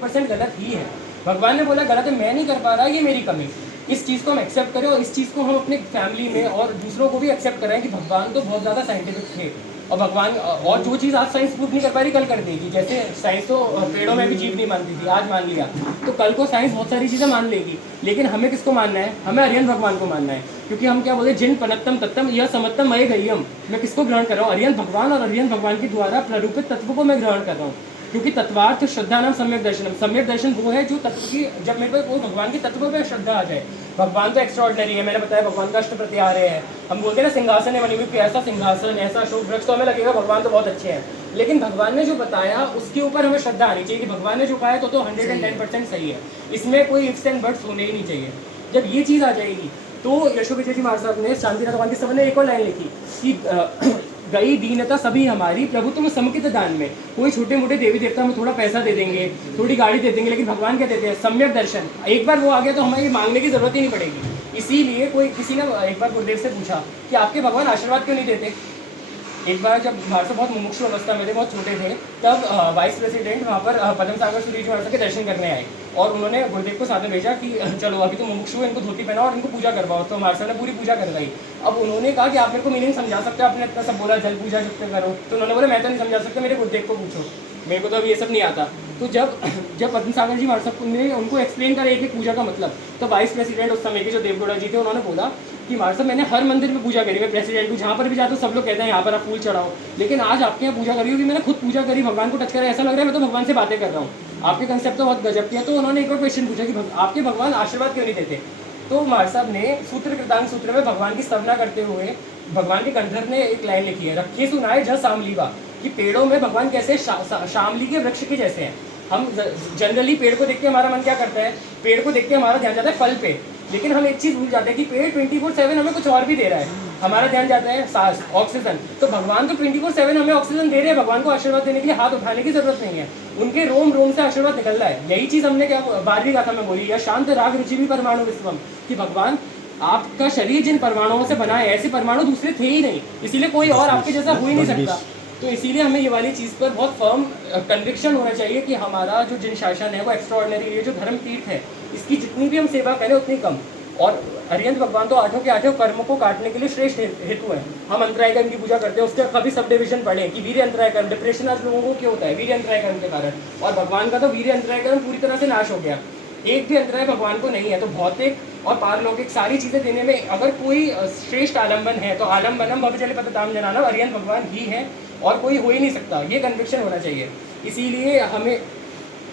100% गलत ही है। भगवान ने बोला गलत है, मैं नहीं कर पा रहा, ये मेरी कमी। इस चीज़ को हम एक्सेप्ट करें और इस चीज़ को हम अपने फैमिली में और दूसरों को भी एक्सेप्ट कराएं कि भगवान तो बहुत ज़्यादा साइंटिफिक थे और भगवान और जो चीज़ आज साइंस प्रूव नहीं कर पा रही कल कर देगी। जैसे साइंस तो पेड़ों में भी जीव नहीं मानती थी, आज मान लिया, तो कल को साइंस बहुत सारी चीज़ें मान लेगी। लेकिन हमें किसको मानना है? हमें अरिहंत भगवान को मानना है, क्योंकि हम क्या बोलते हैं, जिन पनत्तम तत्तम यह समत्तम मय गय्यम। मैं किसको ग्रहण कर रहा हूँ? अरिहंत भगवान, और अरिहंत भगवान के द्वारा प्ररूपित तत्व को मैं ग्रहण कर रहा हूँ। क्योंकि तत्वार्थ श्रद्धा नाम सम्यक दर्शनम। सम्यक दर्शन वो है जो तत्व की, जब मेरे को कोई भगवान के तत्व पे श्रद्धा आ जाए। भगवान तो एक्स्ट्राऑर्डिनरी है, मैंने बताया भगवान का अष्ट प्रत्याहार्य है। हम बोलते हैं ना सिंहासन है मणिमुख, ऐसा सिंहासन, ऐसा अशोक वृक्ष, तो हमें लगेगा भगवान तो बहुत अच्छे हैं। लेकिन भगवान ने जो बताया उसके ऊपर हमें श्रद्धा आनी चाहिए कि भगवान ने जो कहा है तो 110% सही है, इसमें कोई इफ्स एंड बट्स होने ही नहीं चाहिए। जब ये चीज़ आ जाएगी तो यशो विजय जी महाराज साहब ने शांतिनाथ भगवान के सब ने एक और लाइन लिखी कि गई दीनता सभी हमारी प्रभु तुम समुचित दान में। कोई छोटे मोटे देवी देवता हमें थोड़ा पैसा दे देंगे, थोड़ी गाड़ी दे देंगे, लेकिन भगवान क्या देते हैं? सम्यक दर्शन। एक बार वो आ गया तो हमें मांगने की जरूरत ही नहीं पड़ेगी। इसीलिए किसी ने एक बार गुरुदेव से पूछा कि आपके भगवान आशीर्वाद क्यों नहीं देते। एक बार जब भारत से बहुत मुमुक्षु अवस्था में थे, बहुत छोटे थे, तब वाइस प्रेसिडेंट वहाँ पर पद्म सागर सूर्य जी महाराज के दर्शन करने आए और उन्होंने गुरुदेव को साथ में भेजा कि चलो अभी तो मुमुक्षु है, इनको धोती पहनाओ और इनको पूजा करवाओ। तो महाराज ने पूरी पूजा करवाई। अब उन्होंने कहा कि आप मेरे को मीनिंग समझा सकते हो, आपने इतना सब बोला जल पूजा जब तक करो, तो उन्होंने बोला मैं तो नहीं समझा सकता, मेरे गुरुदेव को पूछो, मेरे को तो अभी ये सब नहीं आता। तो जब पद्म सागर जी महाराज ने उनको एक्सप्लेन करा एक पूजा का मतलब, तो वाइस प्रेसिडेंट उस समय के जो देवगौड़ा जी थे उन्होंने बोला कि महाराज साहब मैंने हर मंदिर में पूजा करी, मैं प्रेसिडेंट हूँ, जहाँ पर भी जाता हूँ सब लोग कहते हैं यहाँ पर आप फूल चढ़ाओ, लेकिन आज आपके यहाँ पूजा करी होगी, मैंने खुद पूजा करी, भगवान को टच करा, ऐसा लग रहा है मैं तो भगवान से बातें कर रहा हूँ। आपके कंसेप्ट तो बहुत गजब किया। तो उन्होंने एक और क्वेश्चन पूछा कि आपके भगवान आशीर्वाद क्यों नहीं देते। तो महाराज साहब ने सूत्र कृतांग सूत्र में भगवान की स्तवना करते हुए भगवान के कंठर ने एक लाइन लिखी है, रखिए सुनाए जस शामलीवा, कि पेड़ों में भगवान कैसे शामली के वृक्ष के जैसे हैं। हम जनरली पेड़ को देख के हमारा मन क्या करता है, पेड़ को देख के हमारा ध्यान जाता है फल पे, लेकिन हम एक चीज़ भूल जाते हैं कि पेड़ 24/7 हमें कुछ और भी दे रहा है। हमारा ध्यान जाता है सांस, ऑक्सीजन, तो भगवान तो 24/7 हमें ऑक्सीजन दे रहे हैं। भगवान को आशीर्वाद देने के लिए हाथ उठाने की जरूरत नहीं है, उनके रोम रोम से आशीर्वाद निकल रहा है। यही चीज़ हमने क्या 12वीं गाथा में बोली, या शांत राग रुचि भी परमाणु विश्वम, कि भगवान आपका शरीर जिन परमाणुओं से बना है, ऐसे परमाणु दूसरे थे ही नहीं, इसीलिए कोई और आपके जैसा हो ही नहीं सकता। तो इसीलिए हमें ये वाली चीज़ पर बहुत फर्म कन्विक्शन होना चाहिए कि हमारा जो जिन शासन है वो एक्स्ट्राऑर्डिनरी है, जो धर्म तीर्थ है इसकी जितनी भी हम सेवा करें उतनी कम। और अरिहंत भगवान तो आठों के आठों कर्मों को काटने के लिए श्रेष्ठ हेतु है। हम अंतराय कर्म की पूजा करते हैं, उसके कभी सब डिविजन पढ़े कि वीर्य अंतराय कर्म, डिप्रेशन आज लोगों को क्यों होता है, वीर्य अंतराय कर्म के कारण, और भगवान का तो वीर्य अंतराय कर्म पूरी तरह से नाश हो गया, एक भी अंतराय भगवान को नहीं है। तो भौतिक और पारलौकिक सारी चीज़ें देने में अगर कोई श्रेष्ठ आलम्बन है तो आलम्बनम भवजल पतताम जनाना अरिहंत भगवान ही है और कोई हो ही नहीं सकता, ये कन्विक्शन होना चाहिए। इसीलिए हमें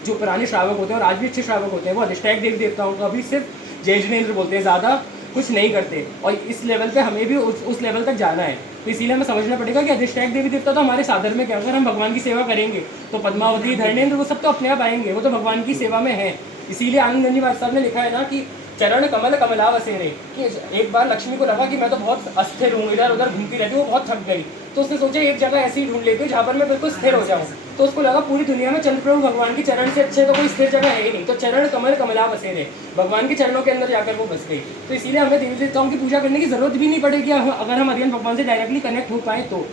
जो पुराने श्रावक होते हैं और आज भी अच्छे श्रावक होते हैं वो अधिष्ठायक देवी देवताओं को अभी सिर्फ जय जिनेंद्र बोलते हैं, ज़्यादा कुछ नहीं करते, और इस लेवल पे हमें भी उस लेवल तक जाना है। तो इसीलिए हमें समझना पड़ेगा कि अधिष्ठायक देवी देवता तो हमारे साधन में क्या, अगर हम भगवान की सेवा करेंगे तो पद्मावती धर्मेंद्र वो सब तो अपने आप आएंगे, वो तो भगवान की सेवा में है। इसीलिए आनंद जी महाराज साहब ने लिखा है ना कि चरण कमल कमला वसेरे, कि एक बार लक्ष्मी को लगा कि मैं तो बहुत अस्थिर हूँ, इधर उधर घूमती रहती हूँ, वो बहुत थक गई, तो उसने सोचा एक जगह ऐसी ढूंढ लेती हूँ जहाँ पर मैं बिल्कुल स्थिर हो जाऊँ। तो उसको लगा पूरी दुनिया में चंद्रप्रभु भगवान के चरण से अच्छे तो कोई स्थिर जगह है ही नहीं, तो चरण कमल कमला वसेरे, भगवान के चरणों के अंदर जाकर वो बस गई। तो इसीलिए हमें देवी देवताओं की पूजा करने की जरूरत भी नहीं पड़ेगी अगर हम अरिहंत भगवान से डायरेक्टली कनेक्ट हो पाए तो।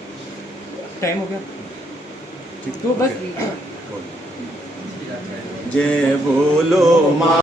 टाइम हो गया तो बस जय बोलो माँ।